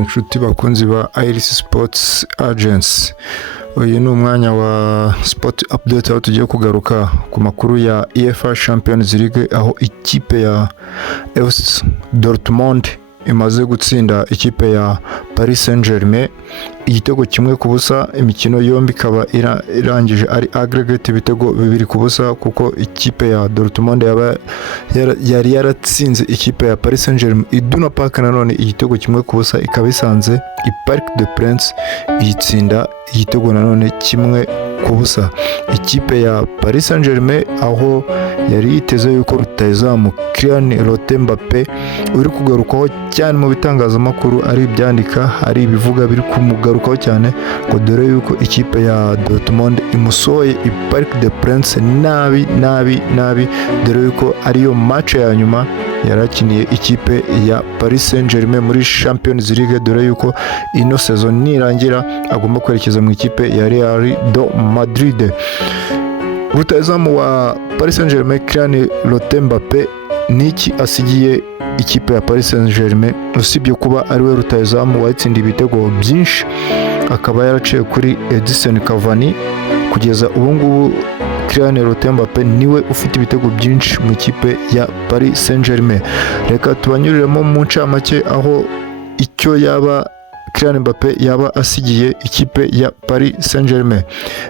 inshuti bakunzi ba Iris Sports Agency. Uyu ni umwanya wa Sport Update aho tugiye kugaruka ku makuru ya UEFA Champions League, aho ikipe ya FC Dortmund imaze gutsinda ikipe ya Paris Saint-Germain igitego kimwe ku busa. Imikino yombi ikaba irangije ari aggregate ibitego 2 ku busa, kuko ikipe ya Dortmund yari yaratsinze ikipe ya Paris Saint-Germain Iduna Park nanone igitego kimwe ku busa, ikaba isanze i Parc des Princes iyitsinda igitego nanone kimwe ku busa. Ikipe ya Paris Saint-Germain aho yari yiteze yuko rutahizamu Kylian Mbappé uri kugarukaho cyane mu bitangazamakuru, ari ibyandika ari ibivuga biri kumugarukaho cyane, ngo dore yuko ikipe ya Dortmund imusohoye i Parc des Princes nabi, dore yuko ariyo match ya nyuma yarakiniye ikipe ya Paris Saint-Germain muri Champions League, dore yuko ino season nirangira agomba kwerekeza mu ikipe ya Real Madrid. Rutahizamu wa Paris Saint-Germain Kylian Mbappé niki asigiye ikipe ya Paris Saint-Germain, usibye kuba ari we rutahizamu watsindiye ibitego byinshi, akaba yaraciye kuri Edinson Cavani. Kugeza ubu ngubu Kylian Mbappé niwe ufite ibitego byinshi mu ikipe ya Paris Saint-Germain. Reka tubanyuriremo mu ncamake aho icyo yaba Kylian Mbappé yaba asigiye ikipe ya Paris Saint-Germain.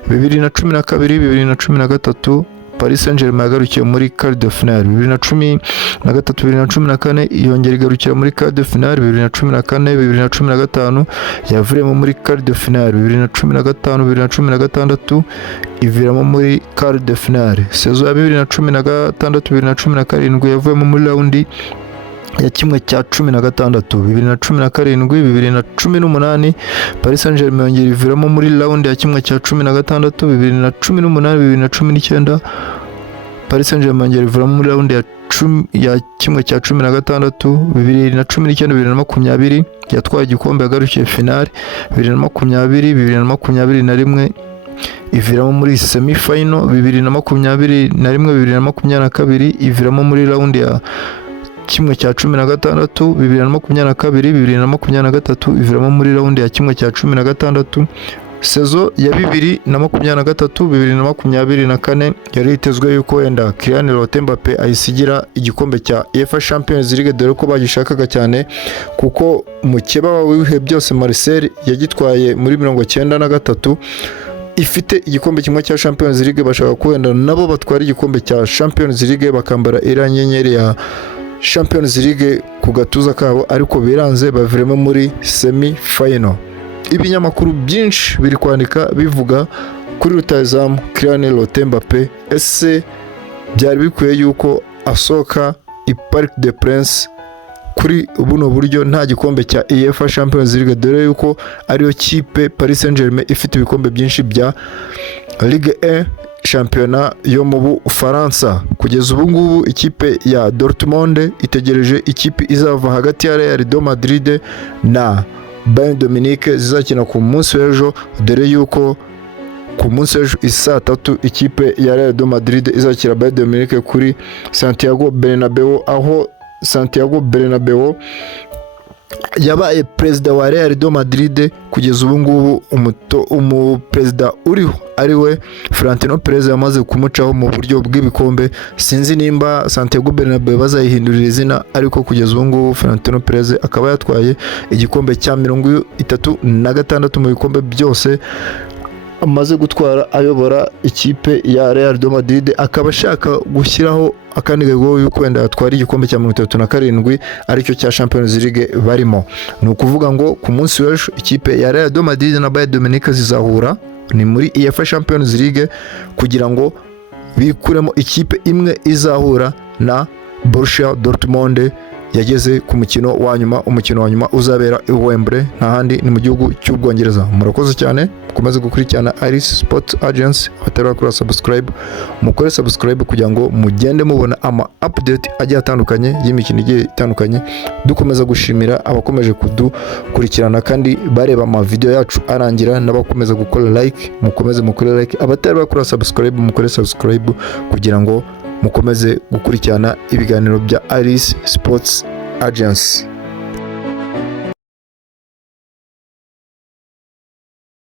2012 2013 Paris Saint-Germain yagarukiye muri quart de finale. 2013 2014 yongera igarukira muri quart de finale. 2014 2015 yavuyemo muri quart de finale. 2015 2016 iviramo muri quart de finale. Saison ya 2016 2017 yavuyemo muri raundi ya kimwe cya 16. 2017 2018 Paris Saint-Germain yongera iviramo muri round ya kimwe cya 16. 2018 2019 Paris Saint-Germain yongera iviramo muri round ya kimwe cya 16. 2019 2020 yatwaye igikombe yagarukiye finale. 2020 2021 iviramo muri semi final. 2021 2022 iviramo muri round ya kimwe cya 16. 2022 2023 iviramo muri round ya kimwe cya 16. Sezo ya 2023 2024 yari itezwe yuko wenda Kylian Mbappé ayisigira igikombe cya UEFA Champions League, dore ko bagishakaga cyane, kuko mukeba w'ibihe byose Marseille yagitwaye muri 93 ifite igikombe kimwe cya Champions League. Bashaka ko wenda nabo batwara igikombe cya Champions League bakambara iranyenyeri ya Champions League ku gatuza kabo, ariko biranze baviremo muri semi final. Ibinyamakuru byinshi biri kwandika bivuga kuri rutahizamu Kylian Mbappé. Ese byari bikwiye yuko asohoka i Parc des Princes kuri buno buryo nta gikombe cya UEFA Champions League, dore yuko ariyo kipe Paris Saint-Germain ifite ibikombe byinshi bya Ligue 1 shampiyona yo mu Bufaransa. Kugeza ubu ngubu ikipe ya Dortmund itegereje ikipe izava hagati ya Real Madrid na Bayern Dominique zizakina ku munsi w'ejo, dore yuko ku munsi w'ejo isa 3 ikipe ya Real Madrid izakira Bayern Dominique kuri Santiago Bernabeu, aho Santiago Bernabeu yabaye perezida wa Real Madrid. Kugeza ubu ngubu umuperezida uriho ari we Florentino Perez yamaze kumucaho mu buryo bw'ibikombe. Sinzi nimba Santiago Bernabeu bazayihindurira izina, ariko kugeza ubu ngubu Florentino Perez akaba yatwaye igikombe cya 36 mu bikombe byose amaze gutwara ayobora ikipe ya Real Madrid. Akaba ashaka gushyiraho akandi rwego yuko wenda atwara igikombe cya 37 aricyo cya Champions League barimo. Ni ukuvuga ngo ku munsi w'ejo ikipe ya Real Madrid na Bayern Dominique zizahura ni muri UEFA Champions League, kugira ngo bikuremo ikipe imwe izahura na Borussia Dortmund yageze ku mukino wa nyuma. Umukino wa nyuma uzabera i Wembley, nta handi ni mu gihugu cy'Ubwongereza. Murakoze cyane, mukomeze gukurikirana Iris Sports Agency. Abatari bakora subscribe, mukore subscribe kugira ngo mugende mubona ama update agiye atandukanye y'imikino igiye itandukanye. Dukomeza gushimira abakomeje kudukurikirana kandi bareba ama video yacu arangira, n'abakomeza gukora like, mukomeze mukore like. Abatari bakora subscribe, mukore subscribe kugira ngo mukomeze gukurikirana ibiganiro bya Iris Sports Agency.